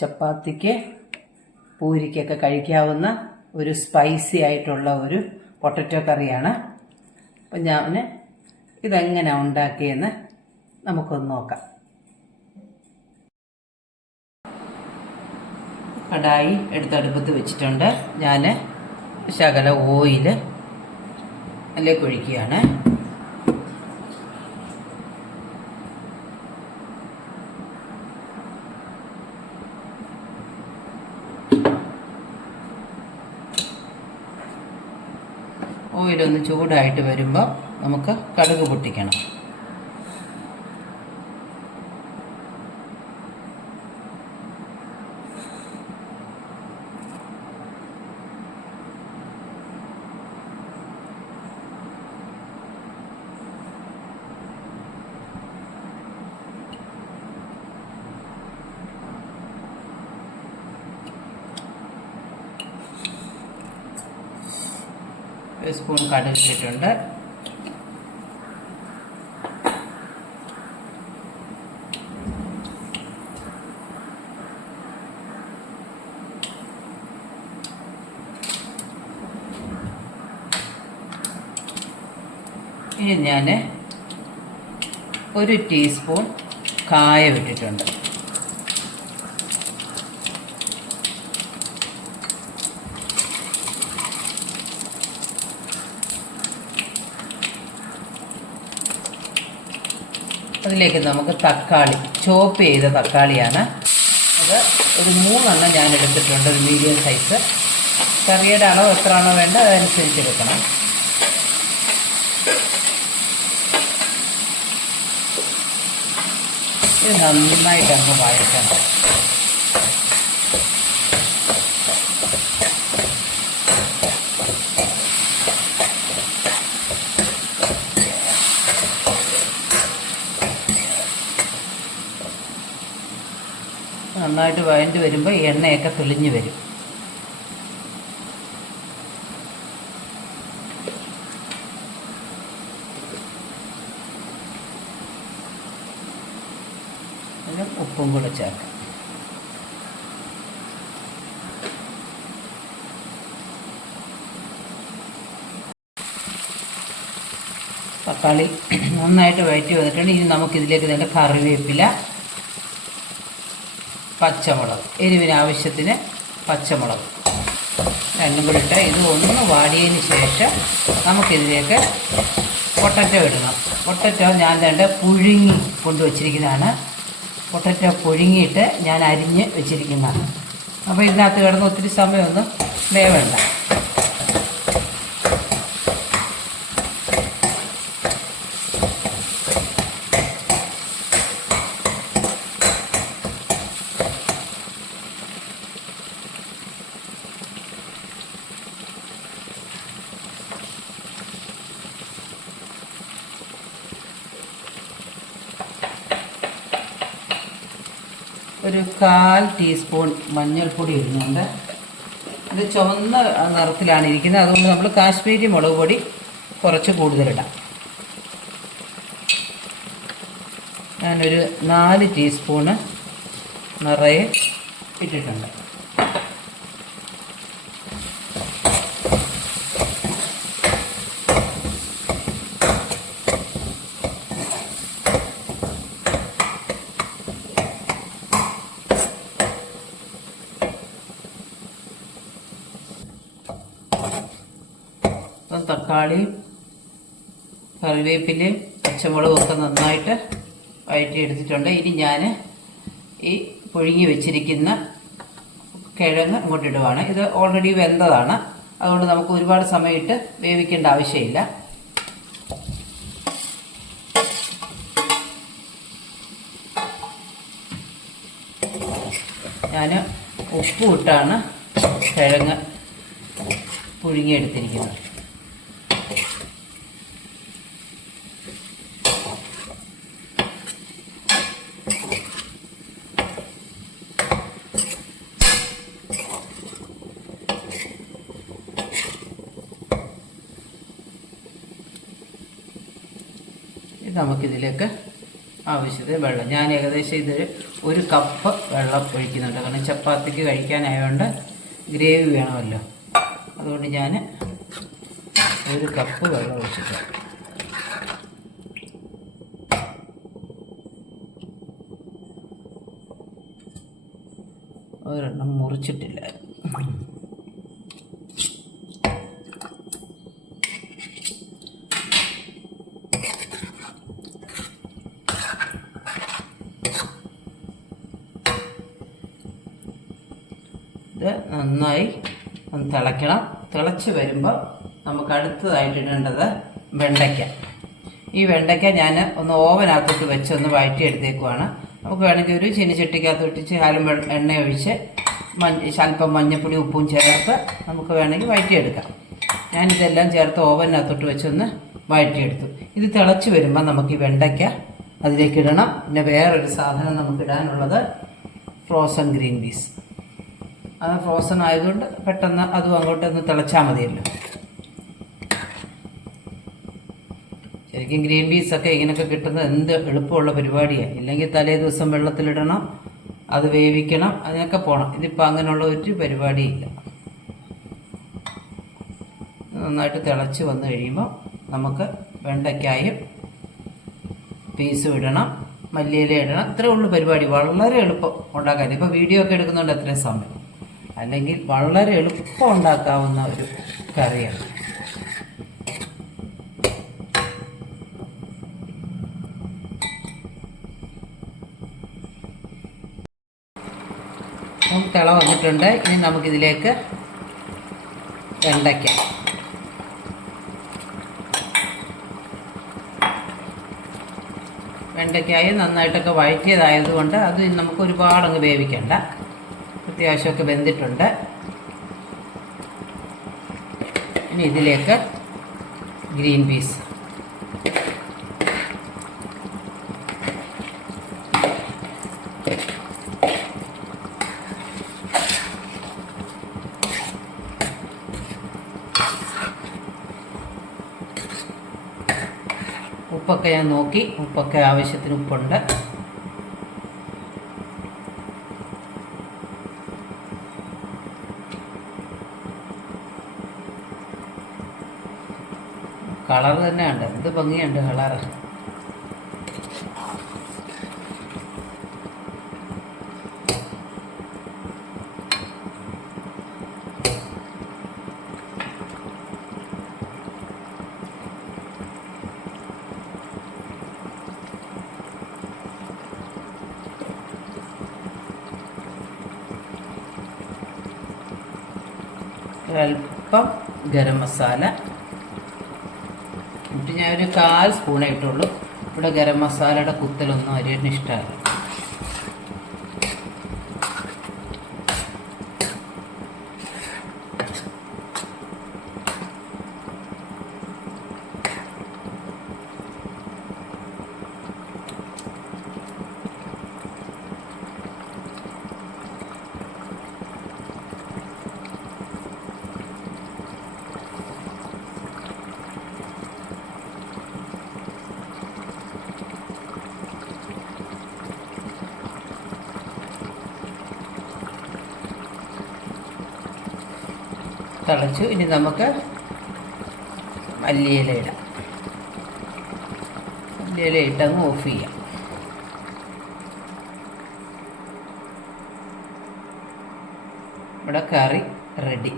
ചപ്പാത്തിക്ക് പൂരിക്കൊക്കെ കഴിക്കാവുന്ന ഒരു സ്പൈസി ആയിട്ടുള്ള ഒരു പൊട്ടറ്റോ കറിയാണ്. അപ്പം ഞാൻ ഇതെങ്ങനെയാണ് ഉണ്ടാക്കിയെന്ന് നമുക്കൊന്ന് നോക്കാം. കടായി എടുത്തടുപ്പത്ത് വെച്ചിട്ടുണ്ട്. ഞാൻ ശകല ഓയിൽ അതിലേക്ക് ഒഴിക്കുകയാണ് ഓയിലൊന്ന് ചൂടായിട്ട് വരുമ്പോൾ നമുക്ക് കടുക് പൊട്ടിക്കണം ഒരു സ്പൂൺ കടുക് ഇട്ടിട്ടുണ്ട്. ഇനി ഞാൻ ഒരു ടീസ്പൂൺ കായ ഇട്ടിട്ടുണ്ട്. അതിലേക്ക് നമുക്ക് തക്കാളി ചോപ്പ് ചെയ്ത തക്കാളിയാണ്. അത് ഒരു മൂന്നെണ്ണം ഞാൻ എടുത്തിട്ടുണ്ട് ഒരു മീഡിയം സൈസ് കറിയുടെ അളവ് എത്രയാണോ വേണ്ടത് അതനുസരിച്ച് എടുക്കണം. ഇത് നന്നായിട്ട് അങ്ങ് വഴറ്റണം. നന്നായിട്ട് വഴണ്ട് വരുമ്പോൾ എണ്ണയൊക്കെ തെളിഞ്ഞു വരും. ഉപ്പും കൂടെ ചേർക്കാം. തക്കാളി നന്നായിട്ട് വഴറ്റി വന്നിട്ടുണ്ട്. ഇനി നമുക്കിതിലേക്ക് തന്നെ കറിവേപ്പില പച്ചമുളക് എരിവിന് ആവശ്യത്തിന് പച്ചമുളക്. രണ്ടും കൂടി ഇട്ട് ഇത് ഒന്ന് വാടിയതിന് ശേഷം നമുക്കിതിലേക്ക് പൊട്ടറ്റോ ഇടണം. പൊട്ടറ്റോ ഞാൻ രണ്ട് പുഴുങ്ങി കൊണ്ടുവച്ചിരിക്കുന്നതാണ്. പൊട്ടറ്റോ പുഴുങ്ങിയിട്ട് ഞാൻ അരിഞ്ഞ് വെച്ചിരിക്കുന്നതാണ്. അപ്പോൾ ഇതിനകത്ത് കിടന്ന് ഒത്തിരി സമയമൊന്നും വേവണ്ട ഒരു കാൽ ടീസ്പൂൺ മഞ്ഞൾപ്പൊടി ഇടുന്നുണ്ട്. ഇത് ചുവന്ന നിറത്തിലാണ് ഇരിക്കുന്നത്. അതുകൊണ്ട് നമ്മൾ കാശ്മീരി മുളക് പൊടി കുറച്ച് കൂടുതലിടാം. ഞാനൊരു നാല് ടീസ്പൂണ് നിറയെ ഇട്ടിട്ടുണ്ട്. അപ്പം തക്കാളിയും കറിവേപ്പിലയും പച്ചമുളകും ഒക്കെ നന്നായിട്ട് വഴറ്റി എടുത്തിട്ടുണ്ട് ഇനി ഞാൻ ഈ പുഴുങ്ങി വെച്ചിരിക്കുന്ന കിഴങ്ങ് അങ്ങോട്ട് ഇടുവാണ് ഇത് ഓൾറെഡി വെന്തതാണ്. അതുകൊണ്ട് നമുക്ക് ഒരുപാട് സമയമിട്ട് വേവിക്കേണ്ട ആവശ്യമില്ല. ഞാൻ ഉപ്പ് ഇട്ടാണ് കിഴങ്ങ് പുഴുങ്ങിയെടുത്തിരിക്കുന്നത്. നമുക്കിതിലേക്ക് ആവശ്യത്തിന് വെള്ളം. ഞാൻ ഏകദേശം ഇതിൽ ഒരു കപ്പ് വെള്ളം ഒഴിക്കുന്നുണ്ട്. കാരണം ചപ്പാത്തിക്ക് കഴിക്കാനായതുകൊണ്ട് ഗ്രേവി വേണമല്ലോ. അതുകൊണ്ട് ഞാൻ ഒരു കപ്പ് വെള്ളം ഒഴിച്ചിട്ട് ഒരെണ്ണം മുറിച്ചിട്ടില്ല ഇത് നന്നായി ഒന്ന് തിളയ്ക്കണം. തിളച്ച് വരുമ്പോൾ നമുക്ക് അടുത്തതായിട്ട് ഇടേണ്ടത് വെണ്ടയ്ക്ക. ഈ വെണ്ടയ്ക്ക ഞാൻ ഒന്ന് ഓവനകത്തോട്ട് വെച്ച് ഒന്ന് വഴറ്റി എടുത്തേക്കുവാണ് നമുക്ക് വേണമെങ്കിൽ ഒരു ചീനിച്ചട്ടിക്കകത്ത് ഇട്ടിച്ച് വെ- എണ്ണ ഒഴിച്ച് മഞ്ഞ അല്പം മഞ്ഞപ്പൊടി ഉപ്പും ചേർത്ത് നമുക്ക് വേണമെങ്കിൽ വഴറ്റിയെടുക്കാം ഞാനിതെല്ലാം ചേർത്ത് ഓവനകത്തോട്ട് വെച്ചൊന്ന് വഴറ്റിയെടുത്തു ഇത് തിളച്ച് വരുമ്പോൾ നമുക്ക് ഈ വെണ്ടയ്ക്ക അതിലേക്ക് ഇടണം. പിന്നെ വേറൊരു സാധനം നമുക്ക് ഇടാനുള്ളത് ഫ്രോസൺ ഗ്രീൻ പീസ് അത് ഫ്രോസൺ ആയതുകൊണ്ട് പെട്ടെന്ന് അതും അങ്ങോട്ടൊന്ന് തിളച്ചാൽ മതിയല്ലോ. ശരിക്കും ഗ്രീൻ പീസ് ഒക്കെ ഇങ്ങനെയൊക്കെ കിട്ടുന്നത് എന്ത് എളുപ്പമുള്ള പരിപാടിയാണ് ഇല്ലെങ്കിൽ തലേ ദിവസം വെള്ളത്തിലിടണം അത് വേവിക്കണം അതിനൊക്കെ പോകണം ഇതിപ്പോൾ അങ്ങനെയുള്ള ഒരു പരിപാടിയില്ല നന്നായിട്ട് തിളച്ച് വന്നു കഴിയുമ്പോൾ നമുക്ക് വെണ്ടയ്ക്കായും പീസും ഇടണം മല്ലിയില ഇടണം. ഇത്രേ ഉള്ളൂ പരിപാടി. വളരെ എളുപ്പം ഉണ്ടാക്കാൻ. ഇപ്പോൾ വീഡിയോ ഒക്കെ എടുക്കുന്നതുകൊണ്ട് അത്രയും സമയം. അല്ലെങ്കിൽ വളരെ എളുപ്പം ഉണ്ടാക്കാവുന്ന ഒരു കറിയാണ്. തിള വന്നിട്ടുണ്ട്. ഇനി നമുക്കിതിലേക്ക് വെണ്ടയ്ക്ക. വെണ്ടയ്ക്കായി നന്നായിട്ടൊക്കെ വഴറ്റിയതായതുകൊണ്ട് അത് നമുക്ക് ഒരുപാടങ്ങ് വേവിക്കണ്ട. അത്യാവശ്യമൊക്കെ വെന്തിട്ടുണ്ട്. ഇനി ഇതിലേക്ക് ഗ്രീൻ പീസ്. ഉപ്പൊക്കെ ഞാൻ നോക്കി. ഉപ്പൊക്കെ ആവശ്യത്തിന് ഉപ്പുണ്ട്. കളർ തന്നെ ഉണ്ട് എന്ത് ഭംഗിയുണ്ട് കളറ് അല്പം ഗരം മസാല ഒരു കാൽ സ്പൂണേ ഇട്ടുള്ളൂ. ഇവിടെ ഗരം മസാലയുടെ കുത്തലൊന്നും അരിയന് ഇഷ്ടമല്ല. തിളച്ചു. ഇനി നമുക്ക് മല്ലിയില ഇടാം. മല്ലിയില ഇട്ടങ്ങ് ഓഫ് ചെയ്യാം. ഇവിടെ കറി റെഡി